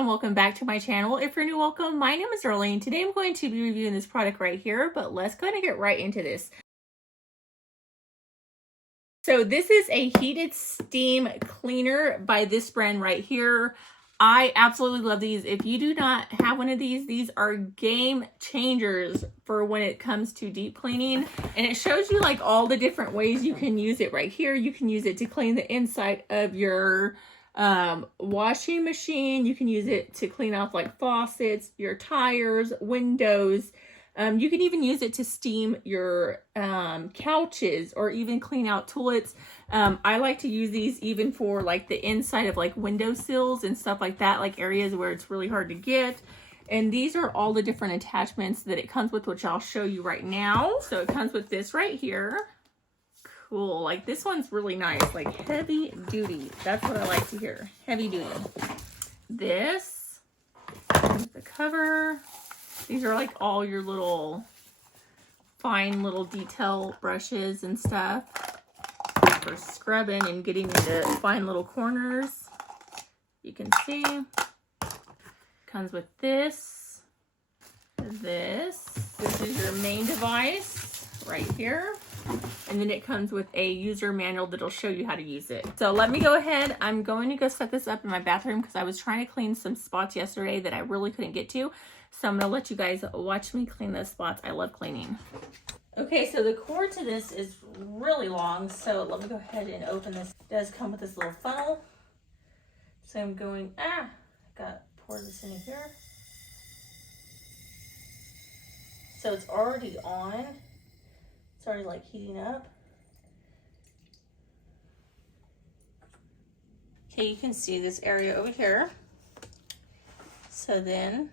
and welcome back to my channel. If you're new, welcome. My name is Darlene. Today I'm going to be reviewing this product right here, but let's kind of get right into this. So this is a heated steam cleaner by this brand right here. I absolutely love these. If you do not have one of these are game changers for when it comes to deep cleaning. And it shows you like all the different ways you can use it right here. You can use it to clean the inside of your washing machine. You can use it to clean off like faucets, your tires, windows. You can even use it to steam your couches or even clean out toilets. I like to use these even for like the inside of like window sills and stuff like that, like areas where it's really hard to get. And these are all the different attachments that it comes with, which I'll show you right now. So it comes with this right here. Cool. Like this one's really nice, like heavy duty. That's what I like to hear. Heavy duty. This is the cover. These are like all your little fine little detail brushes and stuff for scrubbing and getting into fine little corners. You can see comes with this is your main device right here. And then it comes with a user manual that'll show you how to use it. So let me go ahead. I'm going to go set this up in my bathroom because I was trying to clean some spots yesterday that I really couldn't get to. So I'm going to let you guys watch me clean those spots. I love cleaning. Okay, so the cord to this is really long. So let me go ahead and open this. It does come with this little funnel. So I'm going, got pour this in here. So it's already on. It's already like heating up. Okay, you can see this area over here. So then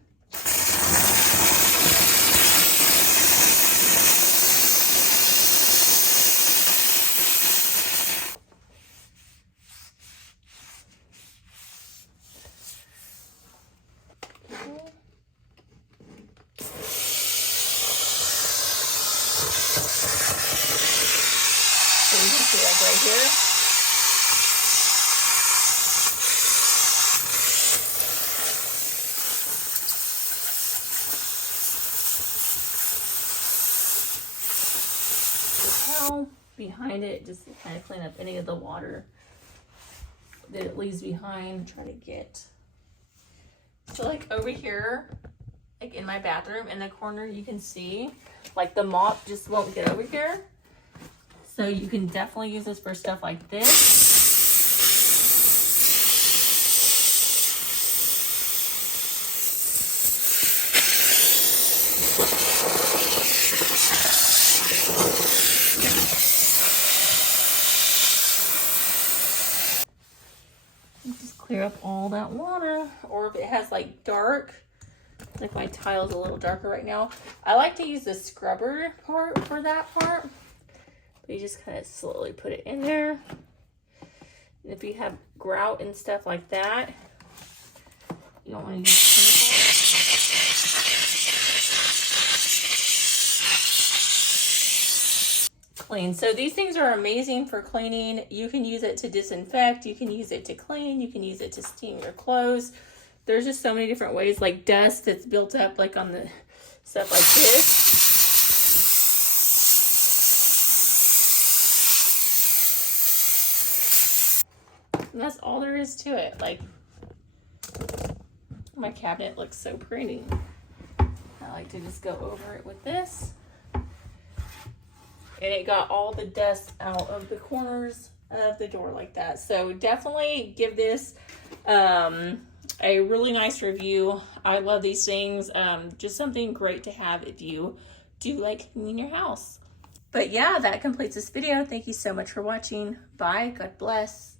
so you can see like right here. Now behind it, just to kind of clean up any of the water that it leaves behind. Try to get, so like over here, like in my bathroom in the corner, you can see like the mop just won't get over here. So you can definitely use this for stuff like this. Just clear up all that water. Or if it has like dark, like my tile's a little darker right now, I like to use the scrubber part for that part. But you just kind of slowly put it in there. And if you have grout and stuff like that, you don't want to use chemical. Clean. So these things are amazing for cleaning. You can use it to disinfect, you can use it to clean, you can use it to steam your clothes. There's just so many different ways, like dust that's built up like on the stuff like this. And that's all there is to it. Like, my cabinet looks so pretty. I like to just go over it with this. And it got all the dust out of the corners of the door like that. So definitely give this a really nice review. I love these things. Just something great to have if you do like cleaning your house. But yeah, that completes this video. Thank you so much for watching. Bye. God bless.